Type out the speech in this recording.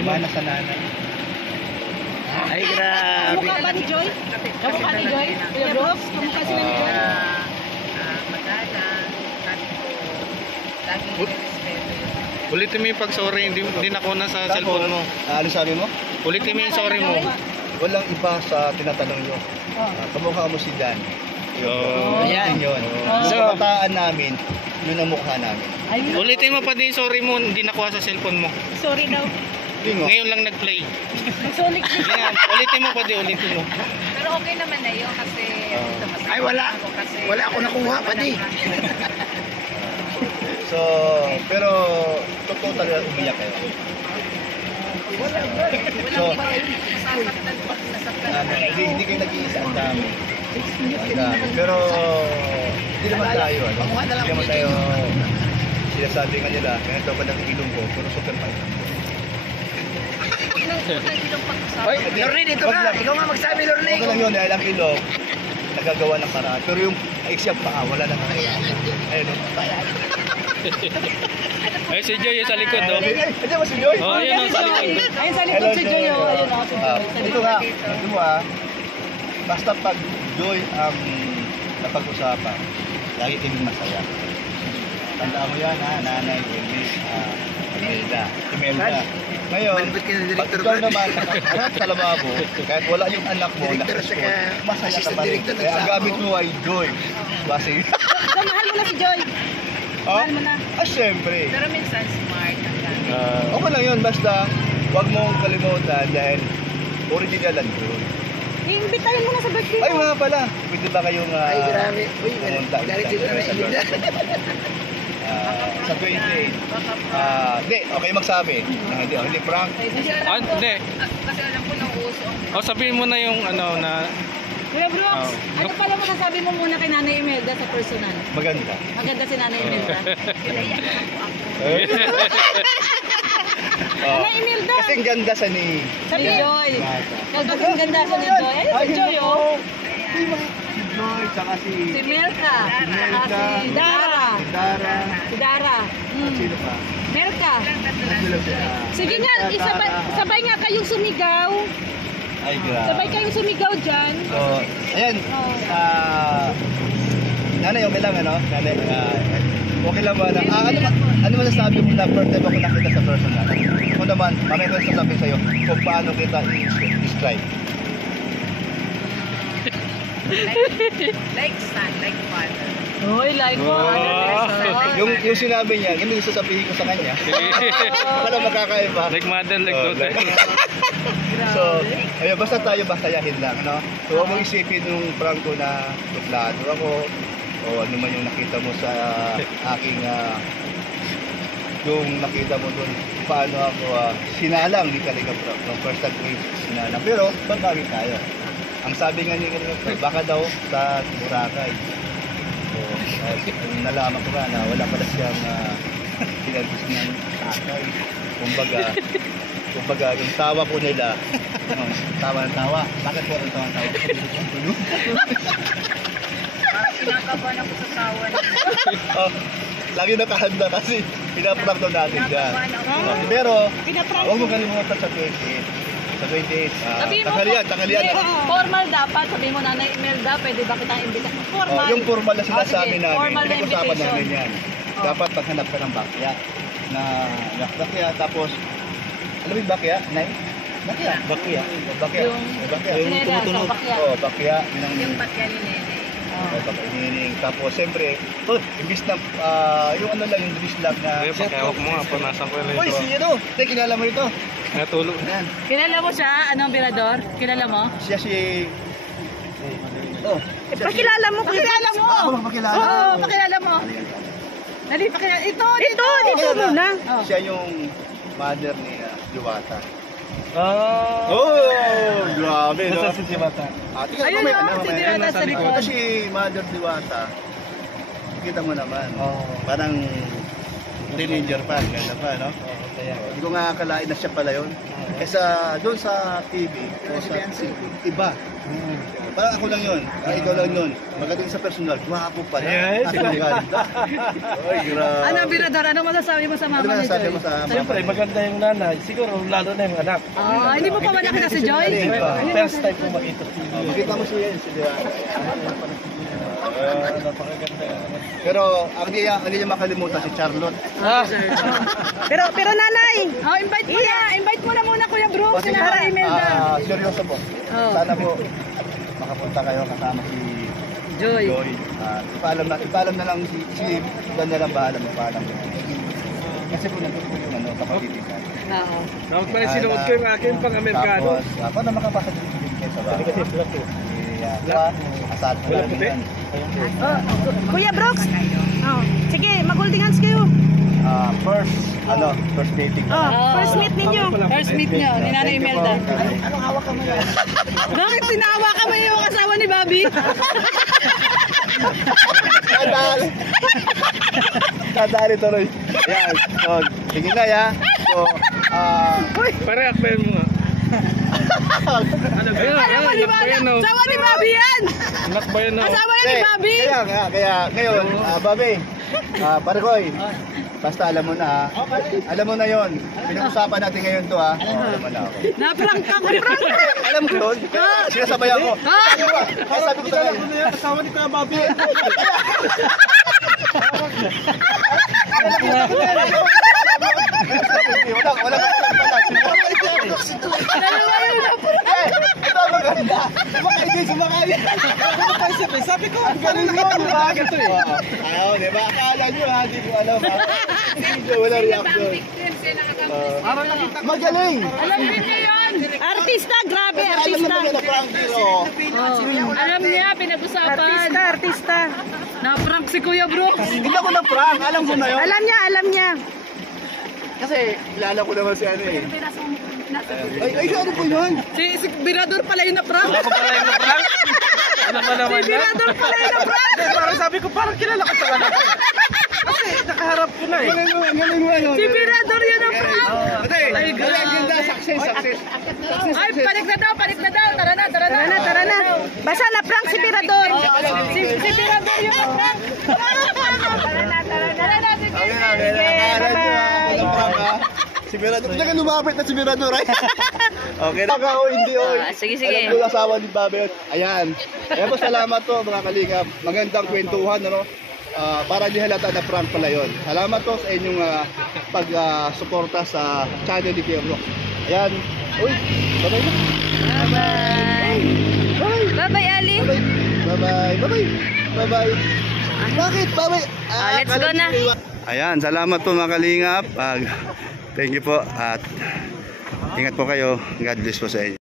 Mana sa nanay. Ay, grabe. Kamukha ba ni Joy? Kamukha ni Joy? Kuya Brooks, kamukha sila ni Joy? Magalang, sabi ko, laging respeto yun. Ulitin mo yung pag-sorry, hindi na ko na sa cellphone mo. Ano sabi mo? Ulitin mo yung sorry mo. Walang iba sa tinatanong nyo. Kamukha mo si Dan. Oh. Ayan yun. So, Sa kabataan namin, yun ang mukha namin. ulitin mo pa din yung sorry mo, hindi nakuha sa cellphone mo. Sorry daw. Bingo. Ngayon lang nag-play. Sulik. Yan, ulitin mo pa din, ulitin mo. Pero okay naman na yun kasi Ay, wala. Wala ako nakuha pa di. So, pero totoo talaga umiyak kayo. So, hindi kayo nag-iisa, ang dami. Ang dami. Pero, hindi naman tayo, ano? Hindi naman tayo, sinasabi nga nila, ganito pa ng ilong ko, pero super fight. Hoy, Lorne, dito na! Ikaw nga magsabi, Lorne! Huwag lang yun, dahil ang ilong, nagagawa ng paraan. Pero yung siya pa, wala na. Ayun, Ay, si Joy yung sa likod, no? Ayun mo si Joy? Oh, ayun, sa likod. Ayun sa likod si Joy. Oh. Ayun ako si Joy. Sa Ito likod. nga, ito basta pag Joy ang napag-usapan, lagi kaming masaya. Tandaan mo yan ha, Nanay, Elvis, Imelda. Ngayon, pag ikaw naman nakaharap sa lababo, kahit wala yung anak mo, masaya ka pa rin. Kaya ang gamit mo ay Joy. Kasi, So, mahal mo na si Joy. Mahal mo na. Siyempre. Pero minsan smart ang gamit. Okay lang yun, basta huwag mong kalimutan dahil original ang Joy. Iimbitahin mo na sa birthday mo. Ay, mga pala, pwede ba kayong Ay, grabe. Uy, pumunta galit sila na sa sa 28. Hindi, okay magsabi. Hindi prank. Hindi. Kasi alam ko nauuso ang O, sabihin mo na yung ano na... Kuya Brooks, ano pala masasabi mo muna kay Nanay Imelda sa personal? Maganda. Maganda si Nanay Imelda. Nanay Imelda! Kasing ganda sa ni Sabi Joy. Bata. Kasing ganda siya ni Joy. Ayun si Joy, oh. Si Joy, tsaka si Si Melka. Saka si Dara. Dara. Si Dara. At sino pa? Melka. Sino sila? Sige nga, sabay nga kayong sumigaw. Ay, grabe. Sabay kayong sumigaw dyan. So, ayan. Nanay, okay lang, ano? Nanay, okay lang ba na? Ano man nasabi mo na first time ako nakita sa personal? Ako naman, mamaya ko sasabihin sa'yo kung paano kita i-describe. like son, like father. Hoy, like mo. Yung sinabi niya, ganun yung sasabihin ko sa kanya. Wala magkakaiba. Like mother, like daughter. So, ayun, basta tayo basayahin lang, no? So, huwag mong isipin yung prank ko na tuplado ako o ano man yung nakita mo sa aking yung nakita mo doon, paano ako sinalang ni Kalinga Prab. No? First time ko yung sinalang. Pero, pagkawin tayo. Ang sabi nga ni Kalinga Prab, baka daw sa Boracay. So, nalaman ko nga na wala pala siyang pinagis ng tatay. Kumbaga, yung tawa po nila, tawa ng tawa. Bakit po ang tawa ng tawa? Parang kinakabahan ako sa sawa niya. Lagi nakahanda kasi pinaprank daw natin dyan. Kinakabahan ako. Pero, Pinaprank. huwag mo kalimutan sa 28. Sa 28, tanghalian. Formal dapat. Sabi mo, Nanay Imelda, pwede ba kitang imbita? Formal. Yung formal na sinasabi sige. namin, Formal na pinag-usapan invitation. namin yan. Dapat paghanap ka ng bakya. Bakya, tapos, alam mo yung bakya, Nay? Bakya. Yung tumutunog. bakya. Oo, bakya. Yung patya ni Nene. Pagkainining. Tapos, siyempre, imbis na, yung ano lang, yung dress lang na... Kaya pakihawak mo nga, punasan ko yung Uy, ito. si ano? Tay, kilala mo ito? Natulog. Yan. Kilala mo siya? Anong birador? Kilala mo? Siya si... Oh, Pakilala mo. Pakilala mo. Ako magpakilala. Oo, pakilala mo. Dali, pakilala. Dito muna. Siya yung mother ni Diwata. Oh! Grabe, no? Nasa si Diwata. Tingnan Ayun mo, may na, ano, si may Diwata ano sa likod. Ito si Mother Diwata. Kita mo naman. Parang teenager pa, ganda pa, no? Hindi ko nga akalain na siya pala yun. Kesa doon sa TV o sa iba. Parang ako lang yun. Parang ikaw lang yun. Magaling sa personal. Gwapo pala. Yes. Ang ganda. Ay, grabe. Ano, Birador, ano masasabi mo sa Ano mama ni masasabi Joy? mo sa Siyempre, maganda yung nanay. Siguro, lalo na yung anak. Hindi mo pa ba nakita si Joy? First time ko makita si Makita mo siya yun. napakaganda. Pero ang hindi niya makalimutan si Charlotte. Pero nanay, invite mo na. Invite mo na muna Kuya Brooks. Kasi Para Imelda. seryoso po. Sana po makapunta kayo kasama si Joy. Joy. Ipaalam na lang si Dan na lang bahala mo. Kasi po nandun po yung kapatid niya. Oo. Dapat pala sinuot ko yung akin pang Amerikano. Tapos, paano makapasa din kayo sa bahay? Kasi black po. Asad ko lang yan. Kuya Brooks. Sige, mag-holding hands kayo. First dating. First meet ninyo. First meet nyo, ni Nanay Imelda. Anong hawak ka mo yan? Bakit sinawa ka mo yung asawa ni Bobby? Nadali tuloy. Yan. So, sige na ya. So, Pare, akbayan mo nga. Alam mo ni Bobby? Asawa ni Bobby yan! Nakbayan ako. Asawa yan ni Bobby! Kaya ngayon, Bobby, Parikoy, basta alam mo na alam mo na yon. Pinag-usapan natin ngayon to ha. Alam mo na ako. Na-prank ka, prank! Alam ko yun. Sinasabayan ko. Sabi ko sa Kasama ni Kuya Bobby. Wala Dalawa yun na-prank! ito maganda. Sabi ko, ganun yun. Bakit to eh? Diba? Akala nyo ha, hindi ko alam ha. Wala reaction. Magaling! Alam niyo yun! Artista, grabe, Alam artista! mo na prank hero. Alam niya, pinag-usapan. Artista. Na-prank si Kuya Brooks. Hindi ako na prank, alam ko na yun. Alam niya. Kasi kilala ko naman si ano eh. Ay, ano po yun? Si Birador pala yung na-prank. Ako pala yung na-prank? Ano ba naman yan? Birador pala yung na-prank. Parang sabi ko, parang kilala ka sa anak ko. Kasi nakaharap ko na eh. Galing mo ano? Si Birador yung na-prank. Ay, ganda, success. Ay, balik na daw. Tara na. Basta na-prank si Birador. Si Birador yung na-prank. Tara na. Si Mirador, talaga lumapit na si Mirador ay. Okay na. Ako hindi oy. Sige. Alam ko asawa ni Babet. Ayan. Kaya po salamat po mga kalingap. Magandang kwentuhan ano. Para di halata na prank pala yun. Salamat po sa inyong pag-suporta sa channel ni Kuya Brooks. Ayan. Uy, bye-bye na. Bye-bye, Ali. Bye-bye. Bakit? Bye-bye. Let's go na. Ayan, salamat po mga kalingap. Thank you po at ingat po kayo. God bless po sa inyo.